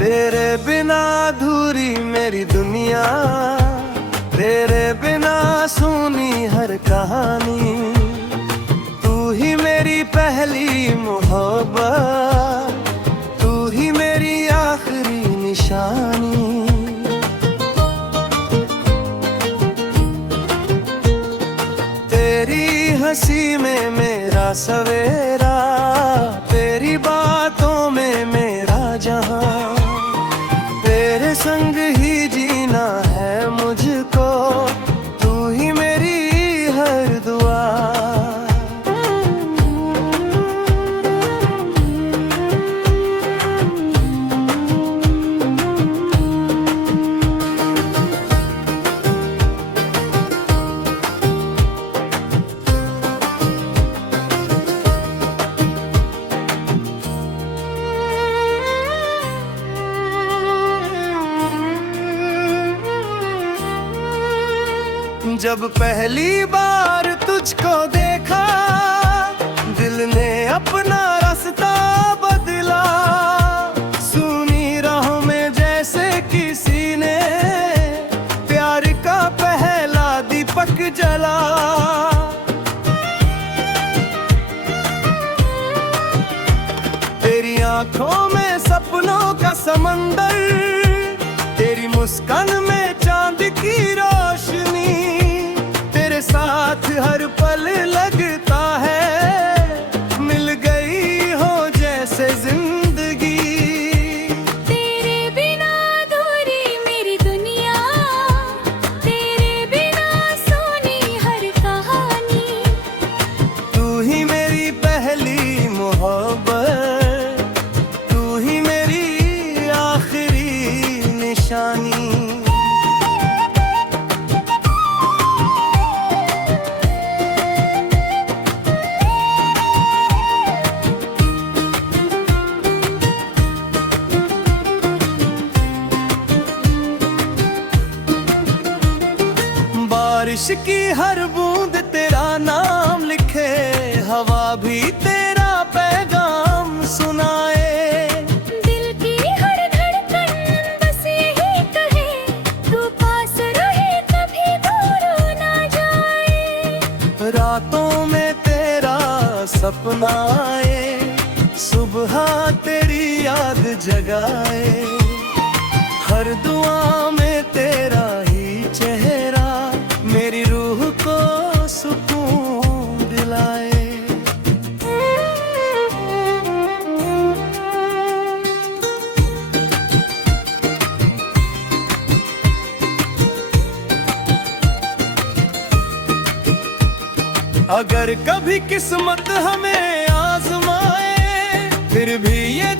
तेरे बिना अधूरी मेरी दुनिया, तेरे बिना सुनी हर कहानी। तू ही मेरी पहली मोहब्बत, तू ही मेरी आखिरी निशानी। तेरी हंसी में मेरा सवेरा, तेरी बातों में मेरा जहां। तेरे संग ही जीना है मुझको, तू ही मेरी हर दुआ। जब पहली बार तुझको देखा, दिल ने अपना रास्ता बदला। सुनी राहों में जैसे किसी ने प्यार का पहला दीपक जला। तेरी आंखों में सपनों का समंदर, तेरी मुस्कान में चांद की रोशनी। साथ हर पल लगता है मिल गई हो जैसे जिंदगी। तेरे बिना अधूरी मेरी दुनिया, तेरे बिना सुनी हर कहानी। तू ही मेरी पहली मोहब्बत, तू ही मेरी आखिरी निशानी। बारिश की हर बूंद तेरा नाम लिखे, हवा भी तेरा पैगाम सुनाए। दिल की हर धड़कन बस यही कहे, तू पास रहे कभी दूर ना जाए। रातों में तेरा सपना आए, सुबह तेरी याद जगाए। हर दुआ में तेरा ही चेहरा मेरी रूह को सुकून दिलाए। अगर कभी किस्मत हमें आजमाए, फिर भी ये